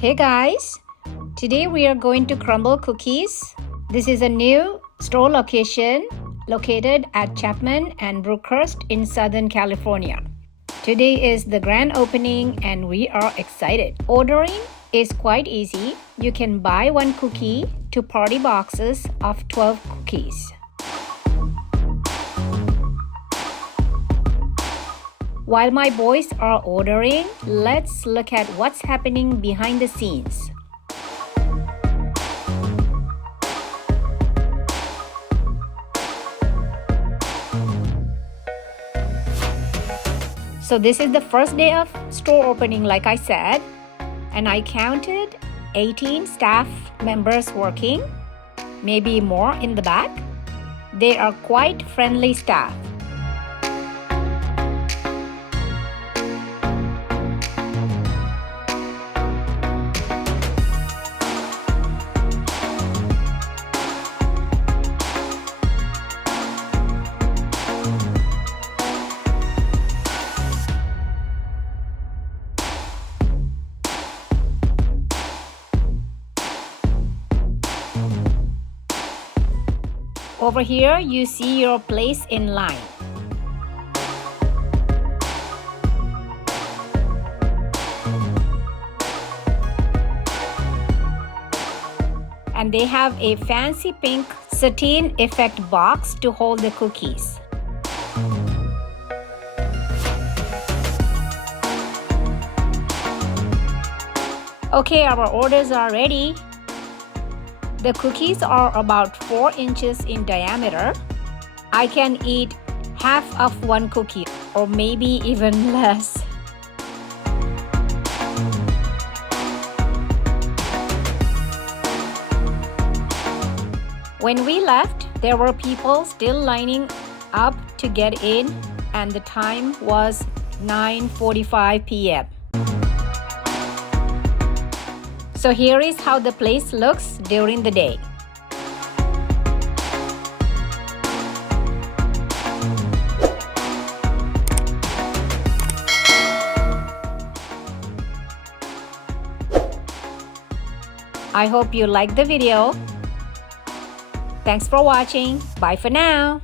Hey guys, today we are going to Crumbl cookies. This is a new store location located at Chapman and Brookhurst in Southern California. Today is the grand opening and we are excited. Ordering is quite easy. You can buy one cookie to party boxes of 12 cookies. While my boys are ordering, let's look at what's happening behind the scenes. So this is the first day of store opening, like I said, and I counted 18 staff members working, maybe more in the back. They are quite friendly staff. Over here, you see your place in line. And they have a fancy pink satin effect box to hold the cookies. Okay, our orders are ready. The cookies are about 4 inches in diameter. I can eat half of one cookie or maybe even less. When we left, there were people still lining up to get in, and the time was 9:45 p.m. So here is how the place looks during the day. I hope you liked the video. Thanks for watching. Bye for now.